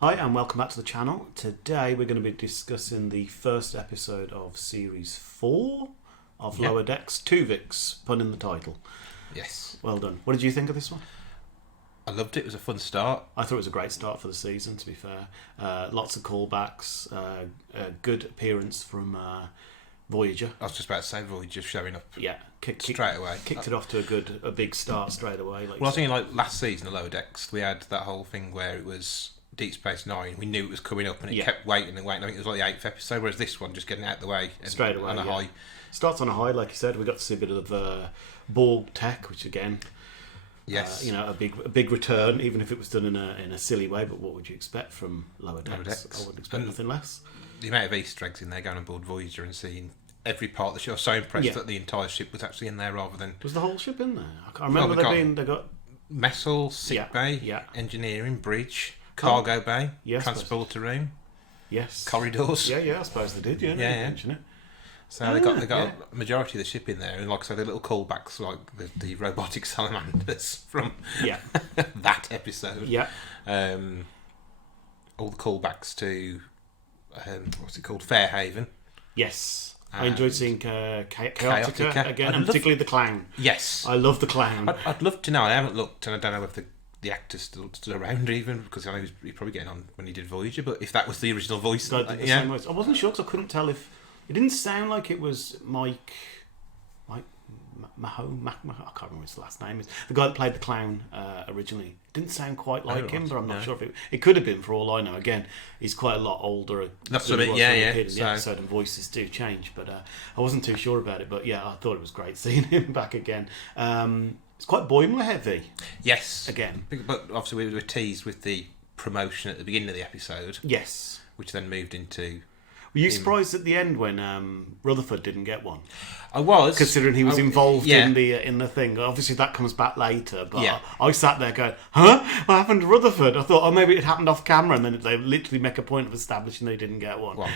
Hi and welcome back to the channel. Today we're going to be discussing the first episode of Series 4 of Lower Decks, Tuvix, pun in the title. Yes. Well done. What did you think of this one? I loved it. It was a fun start. I thought it was a great start for the season, to be fair. Lots of callbacks, a good appearance from Voyager. I was just about to say Voyager showing up straight away. Kicked it off to a big start straight away. Well, I was thinking like last season of Lower Decks, we had that whole thing where it was Deep Space Nine. We knew it was coming up and it kept waiting and waiting. I think it was like the 8th episode, whereas this one just getting out of the way. And straight away. On a high. Starts on a high, like you said. We got to see a bit of Borg tech, which again... Yes, a big return, even if it was done in a silly way. But what would you expect from Lower Decks? I wouldn't expect nothing less. The amount of Easter eggs in there going on board Voyager and seeing every part of the show. I was so impressed that the entire ship was actually in there rather than... Was the whole ship in there? I remember they got mess hall, sick bay, engineering, bridge, cargo bay, transporter room, corridors. Yeah, I suppose they did. Mention it. So they got a majority of the ship in there, and like I said, the little callbacks, like the robotic salamanders from that episode. Yeah. All the callbacks to what's it called, Fairhaven. Yes. I enjoyed seeing Chaotica again, and particularly the clown. Yes. I love the clown. I'd love to know. I haven't looked, and I don't know if the actor's still around even, because I know he's probably getting on when he did Voyager, but if that was the original voice. Same voice. I wasn't sure because I couldn't tell if... It didn't sound like it was Mike Mahone. I can't remember his last name is. The guy that played the clown originally. It didn't sound quite like him, but I'm not sure if it could have been for all I know. Again, he's quite a lot older. That's what I mean. Yeah. In the episode, and voices do change, but I wasn't too sure about it. But yeah, I thought it was great seeing him back again. It's quite Boimler heavy. Yes. Again, but obviously we were teased with the promotion at the beginning of the episode. Yes. Which then moved into... Were you surprised at the end when Rutherford didn't get one? I was, considering he was involved in the thing. Obviously, that comes back later. But I sat there going, "Huh? What happened to Rutherford?" I thought, "Oh, maybe it happened off camera," and then they literally make a point of establishing they didn't get one. Well,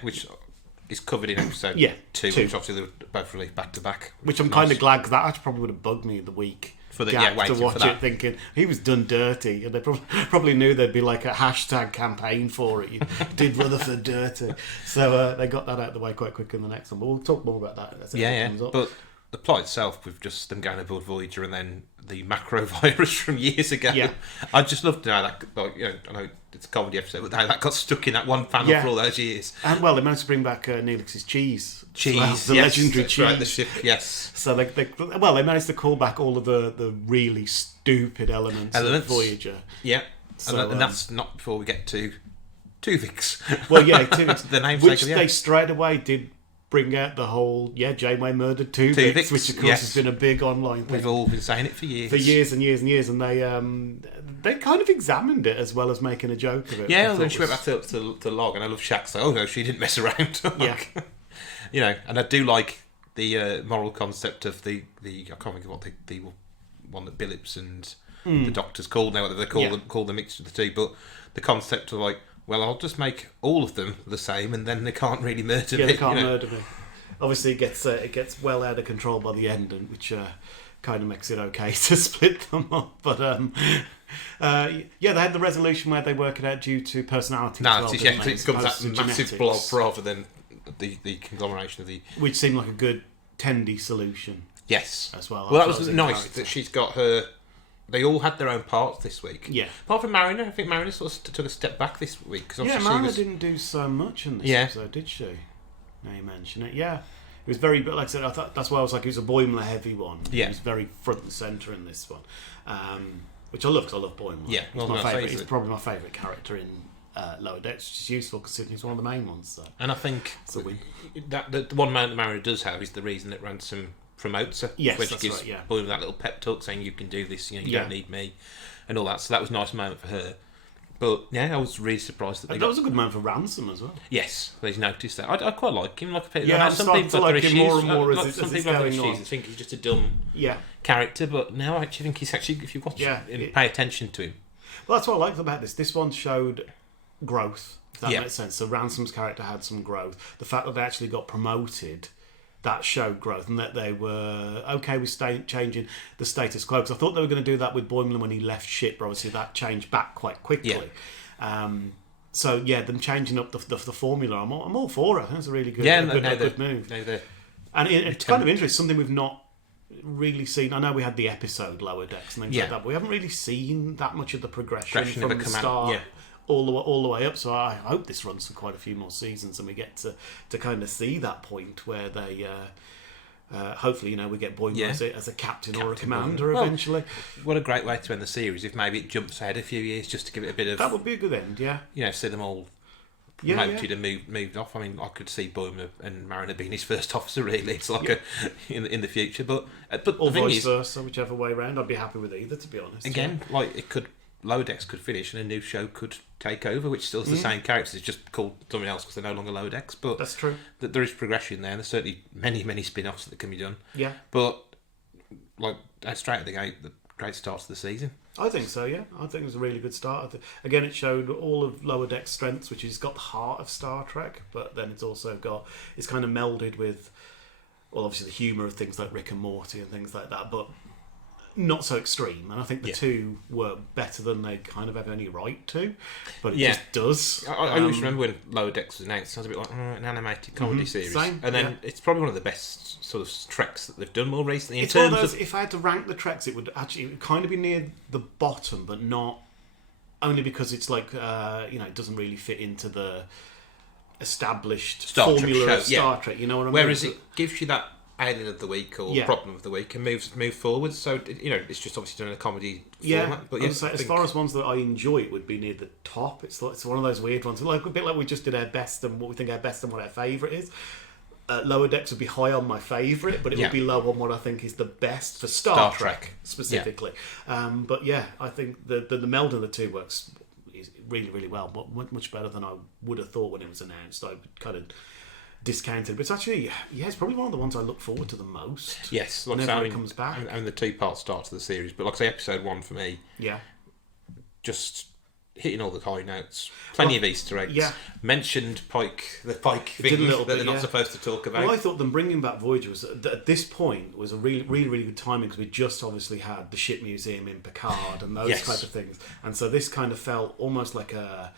which is covered in episode 2, which obviously they were both released back to back. Which I'm kind of glad, because that actually probably would have bugged me the week. To watch it, thinking he was done dirty, and they probably knew there'd be like a hashtag campaign for it. You did Rutherford dirty, so they got that out of the way quite quick in the next one. But we'll talk more about that as it comes up. But the plot itself, with just them going aboard Voyager and then the macro virus from years ago, I just loved how that. I know it's a comedy episode, but how that got stuck in that one panel for all those years. And they managed to bring back Neelix's cheese. The legendary cheese. Right, the ship, yes. So they managed to call back all of the really stupid elements of Voyager. Yeah, so, and that's not before we get to Tuvix. Well, Tuvix, the namesake, which they straight away did bring out the whole Janeway murdered Tuvix, which of course has been a big online thing. We've all been saying it for years, and years, and they kind of examined it as well as making a joke of it. Yeah, and then she went back to log, and I love Shaq. So, no, she didn't mess around. And I do like the moral concept of the I can't think of what the one that Billups and the Doctor's called now, whether they call the mixture of the two, but the concept of like, well, I'll just make all of them the same, and then they can't really murder me. Yeah, they can't murder me. Obviously, it gets well out of control by the end, which kind of makes it okay to split them up. But they had the resolution where they work it out due to personality. It becomes that massive blob rather than the conglomeration of the... Which seemed like a good Tendi solution. Yes. As well. Well, that was nice that she's got her... They all had their own parts this week. Yeah. Apart from Mariner. I think Mariner sort of took a step back this week. Mariner didn't do so much in this episode, did she? Now you mention it. Yeah. It was very... But like I said, I thought that's why I was like, it was a Boimler heavy one. Yeah. It was very front and centre in this one. Which I love, because I love Boimler. Yeah. He's probably my favourite character in Lower Decks, which is useful considering he's one of the main ones. So. And I think that the one man that Mariner does have is the reason that Ransom promotes her. Yes, when she gives Boimler that little pep talk saying you can do this, you don't need me, and all that. So that was a nice moment for her. But I was really surprised that was a good moment for Ransom as well. Yes, he's noticed that. I quite like him. Some people like him more and more as some it's people have going issues on. and think he's just a dumb character, but now I actually think he's actually, if you watch and pay attention to him. Well, that's what I liked about this. This one showed growth. If that makes sense. So Ransom's character had some growth. The fact that they actually got promoted, that showed growth, and that they were okay with changing the status quo. Because I thought they were going to do that with Boimler when he left ship, but obviously that changed back quite quickly. So yeah, them changing up the formula, I'm all for it. I think it's a really good, good move. And it's kind of interesting, something we've not really seen. I know we had the episode Lower Decks and things like that, but we haven't really seen that much of the progression from the start all the way up. So I hope this runs for quite a few more seasons and we get to kind of see that point where they hopefully we get Boimler as a captain or a commander eventually. What a great way to end the series if maybe it jumps ahead a few years just to give it a bit of... That would be a good end, see them all promoted and moved off. I mean, I could see Boimler and Mariner being his first officer, really. It's like in the future. But or vice versa, whichever way around. I'd be happy with either, to be honest. Again, Lower Decks could finish and a new show could take over, which still is the same characters. It's just called something else because they're no longer Lower Decks. But that's true. There is progression there, and there's certainly many spin-offs that can be done. Yeah. But straight at the gate, the great start to the season. I think so, yeah. I think it was a really good start. Again, it showed all of Lower Deck's strengths, which has got the heart of Star Trek, but then it's also it's kind of melded with, well, obviously the humour of things like Rick and Morty and things like that, but not so extreme. And I think the two were better than they kind of have any right to, but it just does. I always remember when Lower Decks was announced, I was a bit like, an animated comedy series. Same, and then it's probably one of the best sort of Treks that they've done more recently. It's one of those, if I had to rank the Treks, it would kind of be near the bottom, but not only because it's like, it doesn't really fit into the established formula of Star Trek, you know what I mean? Whereas it gives you that Alien of the Week or Problem of the Week and move forward. So it's just obviously doing a comedy format. But as far as ones that I enjoy, it would be near the top. It's one of those weird ones, like a bit like we just did our best and what we think our best and what our favourite is. Lower Decks would be high on my favourite, but it would be low on what I think is the best for Star Trek specifically. But I think the meld of the two works really, really well, but much better than I would have thought when it was announced. I kind of discounted, but it's actually it's probably one of the ones I look forward to the most. Yes, whenever it comes back, and the 2-part start to the series. But like I say, episode 1 for me, just hitting all the high notes. Plenty of Easter eggs. Yeah, mentioned the Pike thing that they're not supposed to talk about. Well, I thought them bringing back Voyager was at this point was a really, really, really good timing because we just obviously had the ship museum in Picard and those type of things, and so this kind of felt almost like a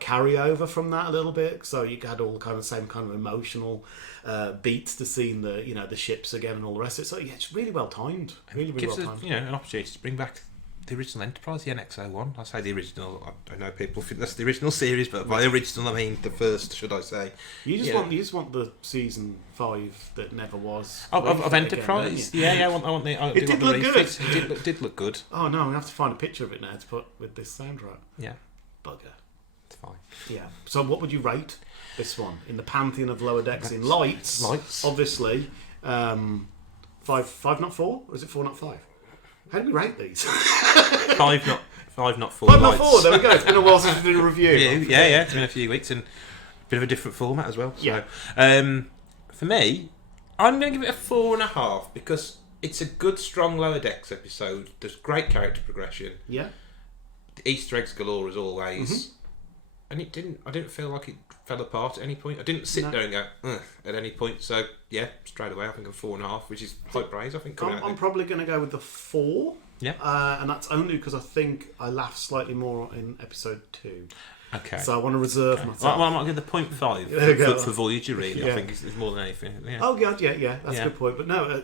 carryover from that a little bit. So you had all kind of the same kind of emotional beats to seeing the ships again and all the rest of it. So it's really well timed. Really, really well timed. An opportunity to bring back the original Enterprise, the NX-01. I say the original. I know people think that's the original series, but by original I mean the first, should I say? You just want the season 5 that never was of Enterprise. Again, I want the. It did look good. It did look good. Oh no, we have to find a picture of it now to put with this soundtrack. Yeah, bugger. It's fine. Yeah. So what would you rate this one in the pantheon of Lower Decks in lights? Obviously, 5 not 4, or is it 4 not 5? How do we rate these? 5 not 4. 5 not 4. There we go. It's been a while since we did a review. Yeah. It's been a few weeks and a bit of a different format as well. So, for me, I'm going to give it a 4.5 because it's a good, strong Lower Decks episode. There's great character progression. Yeah. Easter eggs galore as always. And I didn't feel like it fell apart at any point. I didn't sit there and go, at any point. So, straight away, I think I'm 4.5, which is high praise, I think. I'm probably going to go with the 4. Yeah. And that's only because I think I laughed slightly more in episode 2. Okay. So I want to reserve myself. Well, I might give the 0.5 for Voyager, really. I think it's more than anything. Yeah. Oh, God, yeah. That's a good point. But no,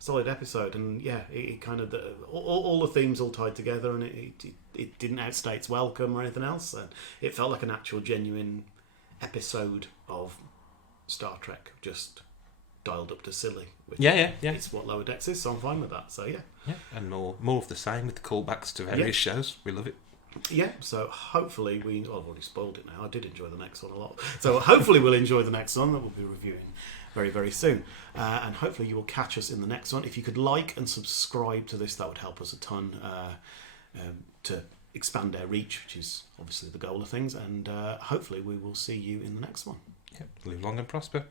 solid episode, and it kind of all the themes all tied together, and it didn't outstay its welcome or anything else. And it felt like an actual genuine episode of Star Trek, just dialed up to silly. Which it's what Lower Decks is, so I'm fine with that. So and more of the same with the callbacks to various shows. We love it. Yeah, so hopefully I've already spoiled it now. I did enjoy the next one a lot. So hopefully we'll enjoy the next one that we'll be reviewing very, very soon. And hopefully you will catch us in the next one. If you could like and subscribe to this, that would help us a ton to expand our reach, which is obviously the goal of things. And hopefully we will see you in the next one. Live long and prosper.